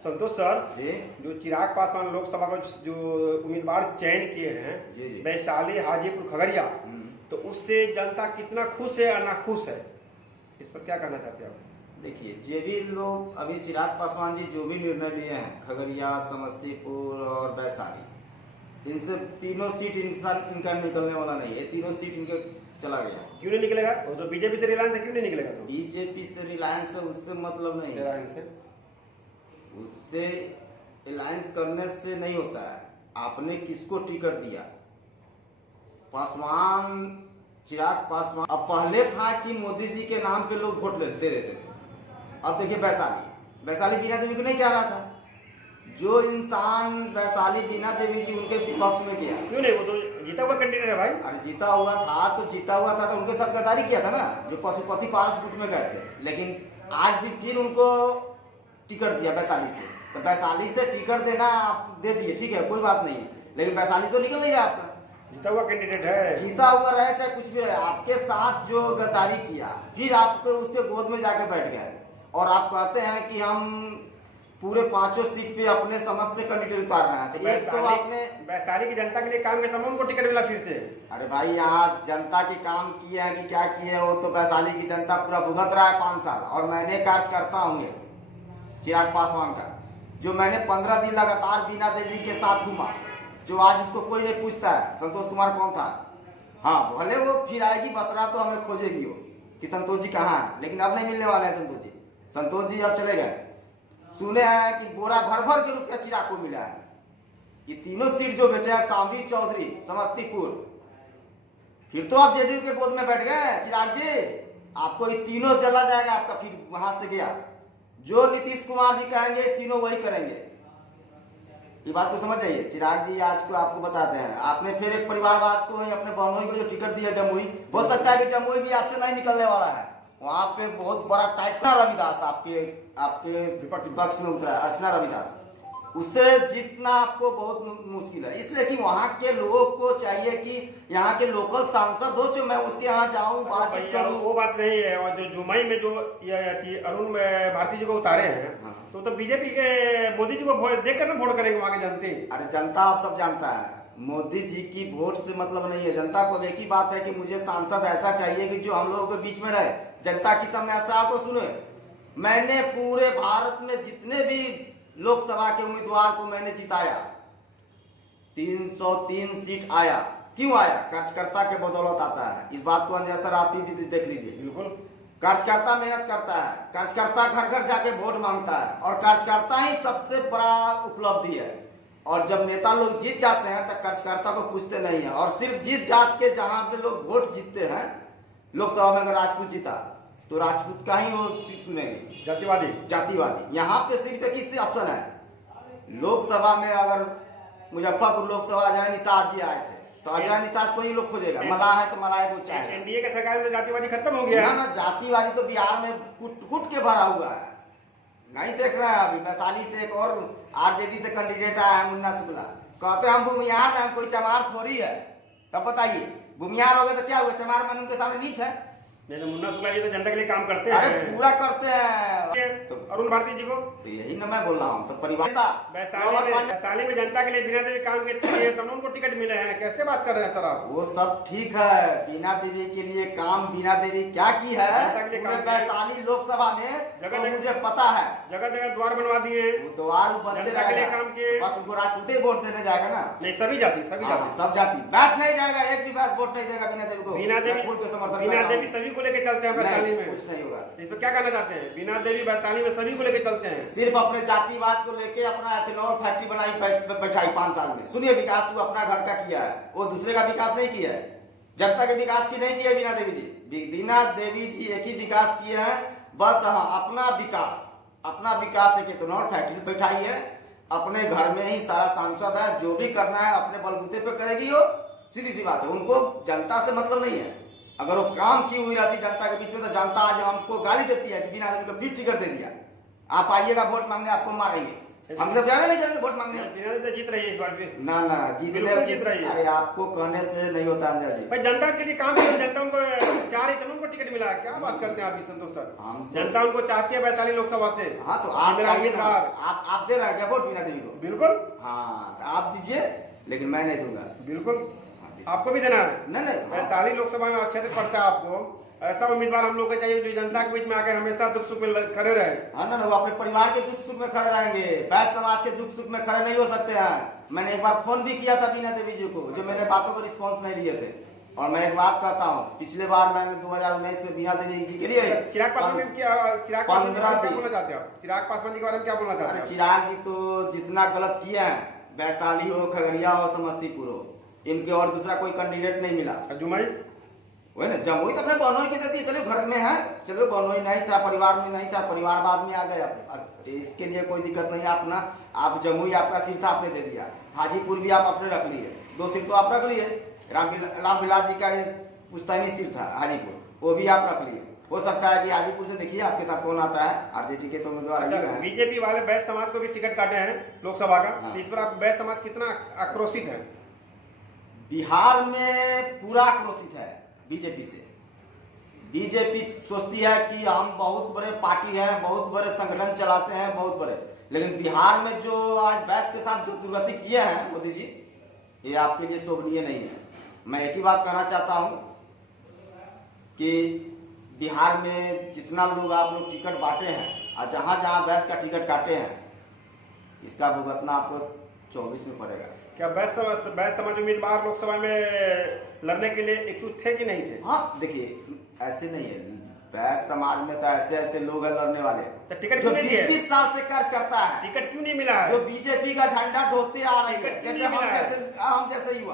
संतोष sir जी जो चिराग पासवान लोकसभा का जो उम्मीदवार चयन किए हैं जी जी। वैशाली हाजीपुर खगड़िया, तो उससे जनता कितना खुश है या नाखुश है, इस पर क्या कहना चाहते हैं आप? देखिए, जो भी लोग अभी चिराग पासवान जी जो भी निर्णय लिए हैं, खगड़िया, समस्तीपुर और वैशाली, इनसे तीनों सीट इनका निकलने वाला नहीं है। तीनों सीट इनके चला गया। क्यों नहीं निकलेगा? वो तो बीजेपी से रिलायंस है, क्यों नहीं निकलेगा? तो बीजेपी से रिलायंस है, उससे मतलब नहीं है। रिलायंस से उससे अलायंस करने से नहीं होता है। आपने किसको टिकट दिया? पासवान, चिराग पासवान। अब पहले था कि मोदी जी के नाम पे लोग वोट दे देते थे। अब देखिए वैशाली बीना देवी को नहीं चाह रहा था। जो इंसान वैशाली बीना देवी जी उनके विपक्ष में गया, क्यों नहीं? वो तो जीता हुआ कैंडिडेट है भाई। अरे जीता हुआ था तो उनके साथ गद्दारी किया था ना, जो पशुपति पारस गुट में गए थे। लेकिन आज भी फिर उनको टिकट दिया वैशाली से। तो वैशाली से टिकट देना आप दे दिए, ठीक है, कोई बात नहीं है, लेकिन वैशाली तो निकल नहीं रहा आपका। जीता हुआ कैंडिडेट है, जीता हुआ रहे चाहे कुछ भी रहे, आपके साथ जो गद्दारी किया, फिर आपको उसके गोद में जाके बैठ गए और आप कहते हैं कि हम पूरे 5 सीट पे अपने समझ से कैंडिडेट उतार रहे हैं। तो एक तो आपने वैशाली की जनता के लिए काम किया, तमाम को टिकट मिला फिर से। अरे भाई, यहाँ जनता के काम किए हैं कि क्या किए हैं, वो तो वैशाली की जनता पूरा भुगत रहा है 5 साल। और मैंने कार्यकर्ता होंगे चिराग पासवान का, जो मैंने 15 दिन लगातार बीना देवी के साथ घूमा, जो आज उसको कोई नहीं पूछता है संतोष कुमार कौन था। हाँ, भले वो फिर आएगी बसरा तो हमें खोजेगी वो कि संतोष जी कहाँ है, लेकिन अब नहीं मिलने वाले हैं संतोष जी। संतोष जी अब चले गए। सुने हैं कि बोरा भर भर के रुपया चिराग को मिला है। ये तीनों सीट जो बेचे हैं, सांबी चौधरी समस्तीपुर, फिर तो आप जेडीयू के गोद में बैठ गए चिराग जी। आपको ये तीनों चला जाएगा आपका, फिर वहां से गया। जो नीतीश कुमार जी कहेंगे तीनों वही करेंगे। ये बात को समझ जाइए। चिराग जी आज को आपको बताते हैं, आपने फिर एक परिवारवाद को ही, अपने बहनोई को जो टिकट दिया जमुई, हो सकता है कि जमुई भी आपसे नहीं निकलने वाला है। वहां पे बहुत बड़ा टाइटना रविदास आपके विपक्ष में उतरा है, अर्चना रविदास। उससे जीतना आपको बहुत मुश्किल है, इसलिए कि वहाँ के लोगों को चाहिए कि यहाँ के लोकल सांसद हो, जो मैं उसके यहाँ जाऊँ, बातचीत करूँ। वो बात नहीं है। और जो जुमाई में जो अरुण भारती जी को उतारे हैं, तो बीजेपी के मोदी जी को वोट देख कर ना वोट करेंगे वहाँ के जनते। अरे जनता आप सब जानता है, मोदी जी की वोट से मतलब नहीं है। जनता को एक ही बात है कि मुझे सांसद ऐसा चाहिए कि जो हम लोगों के बीच में रहे, जनता की समस्या को सुने। मैंने पूरे भारत में जितने भी लोकसभा के उम्मीदवार को मैंने जिताया, 303 सीट आया। क्यों आया? कार्यकर्ता के बदौलत आता है। इस बात को अंजय सर आप भी देख लीजिए। बिल्कुल, कार्यकर्ता मेहनत करता है, कार्यकर्ता घर घर जाके वोट मांगता है, और कार्यकर्ता ही सबसे बड़ा उपलब्धि है। और जब नेता लोग जीत जाते हैं तो कार्यकर्ता को पूछते नहीं है। और सिर्फ जीत जात के जहां पे लोग वोट जीतते हैं, लोकसभा में अगर राजपूत जीता तो राजपूत का ही वो सीट चुनेंगे, जातिवादी। यहाँ पे सिर्फ किस ऑप्शन है, लोकसभा में अगर मुजफ्फरपुर लोकसभा अजय निषाद जी आए थे, तो अजय निषाद को ही लोग खोजेगा। मला है तो मलाई को चाहे। एनडीए के सरकार में जातिवादी खत्म हो गया ना, जातिवादी तो बिहार में कुट के भरा हुआ है। नहीं देख रहे हैं? अभी वैशाली से एक और आरजेडी से कैंडिडेट आया है, मुन्ना शुक्ला, कहते हम भूमिहार हैं, कोई चमार थोड़ी है। तब बताइए, भूमिहार हो गए तो क्या हुआ? चमार मन उनके सामने नीच है? नहीं तो मुन्ना शुक्ला जी तो जनता के लिए काम करते अरे हैं, पूरा करते हैं। तो अरुण भारती जी को तो यही ना मैं बोल रहा हूँ। तो परिवार वैशाली में जनता के लिए बीना देवी काम किए, तब उनको टिकट मिले हैं। कैसे बात कर रहे हैं सर आप? वो सब ठीक है, बीना देवी के लिए काम बीना देवी क्या की है वैशाली लोकसभा में, जगह मुझे पता है। जगह जगह द्वार बनवा दिए, वो द्वार बनते रहेगा, काम किए। बस उनको राजपूत ही वोट देने जाएगा ना? नहीं, सभी जाति सब जाति बैस नहीं जाएगा, एक भी बैस वोट नहीं देगा बीना देवी को। बीना देवी सभी को लेके चलते हैं वैशाली में, कुछ नहीं होगा। इस पर क्या कहना चाहते हैं? बीना देवी वैशाली में सभी को लेके चलते हैं, सिर्फ अपने जातिवाद को लेके अपना एथेनॉल फैक्ट्री बनाई बैठाई 5 साल में। सुनिए, विकास वो अपना घर का किया है, वो दूसरे का विकास नहीं किया है। जनता के विकास की नहीं किया बीना देवी जी। बीना देवी जी एक ही विकास किए हैं, बस अपना विकास एक एथेनॉल फैक्ट्री बैठाई है। अपने घर में ही सारा सांसद है, जो भी करना है अपने बलबूते पे करेगी वो, सीधी सी बात है। उनको जनता से मतलब नहीं है। अगर वो काम की हुई रहती जनता के बीच में, तो जनता आज हमको गाली देती है कि बिना देवी को फिर टिकट दे दिया, आप आइएगा वोट मांगने, आपको मारेंगे। हम जब जाने नहीं करेंगे वोट मांगने। बिना तो जीत रही है इस बार भी। ना ना जीत बिल्कुल जीत रही है। अरे आपको कहने से नहीं होता अंजय जी। भाई जनता के लिए काम किया, जनता उनको चाह रही तब उनको टिकट मिला। क्या बात करते हैं आप भी संतोष सर? जनता उनको चाहती है 42 लोकसभा से। हाँ तो आप मेरा उम्मीदवार आप दे रहे हैं क्या वोट बीना देवी को? बिल्कुल। हाँ तो आप दीजिए, लेकिन मैं नहीं दूंगा। बिल्कुल आपको भी देना है। नहीं 42 लोकसभा में क्षेत्र पड़ता है आपको। ऐसा उम्मीदवार हम लोग को चाहिए जो जनता के बीच में आकर हमेशा दुख सुख में खड़े रहे। हाँ ना वो अपने परिवार के दुख सुख में खड़े रहेंगे, बैस समाज के दुख सुख में खड़े नहीं हो सकते हैं। मैंने एक बार फोन भी किया था बीना देवी जी को, जो मेरे बातों को रिस्पॉन्स नहीं लिए थे। और मैं एक बात कहता हूँ, पिछले बार मैंने 2019 में बीना देवी जी के लिए चिराग पासवान क्या बोलना चाहते हो? चिराग पासवान के बारे में क्या बोलना चाहते हैं? चिराग जी तो जितना गलत किए हैं, वैशाली हो, खगड़िया हो, समस्तीपुर हो, इनके और दूसरा कोई कैंडिडेट नहीं मिला। जुमाई वही ना, जमुई तो अपने बहनोई के देती है। चलो घर में है, चलो बहनोई नहीं था, परिवार में नहीं था, परिवार बाद में आ गया। इसके लिए कोई दिक्कत नहीं है। अपना आप जमुई आपका सीट था, आपने दे दिया। हाजीपुर भी आप अपने रख लिए, 2 सीट तो आप रख लिए। रामविलास जी का पुश्तैनी सीट था हाजीपुर, वो भी आप रख लिए। हो सकता है कि हाजीपुर से देखिए आपके साथ कौन आता है, आरजेडी के तो उम्मीदवार। बीजेपी वाले बैस समाज को भी टिकट काटे हैं लोकसभा का। इस पर आप बैस समाज कितना आक्रोशित है? बिहार में पूरा आक्रोशित है बीजेपी से। बीजेपी सोचती है कि हम बहुत बड़े पार्टी हैं, बहुत बड़े संगठन चलाते हैं, बहुत बड़े। लेकिन बिहार में जो आज बैस के साथ जो दुर्गति किए हैं मोदी जी, ये आपके लिए शोभनीय नहीं है। मैं एक ही बात कहना चाहता हूं कि बिहार में जितना लोग आप लोग टिकट बांटे हैं और जहां जहां बैस का टिकट काटे हैं, इसका भुगतना आपको 24 में पड़ेगा। क्या बैस समाज उम्मीदवार लोकसभा में लड़ने के लिए इच्छुक थे कि नहीं थे? हाँ देखिए, ऐसे नहीं है। बैस समाज में तो ऐसे ऐसे लोग हैं लड़ने वाले, तो टिकट जो क्यों नहीं 20 साल से कर्ज करता है। टिकट क्यों नहीं मिला है? जो बीजेपी का झंडा ढोते आ रहे हैं, जैसे हम जैसे युवा।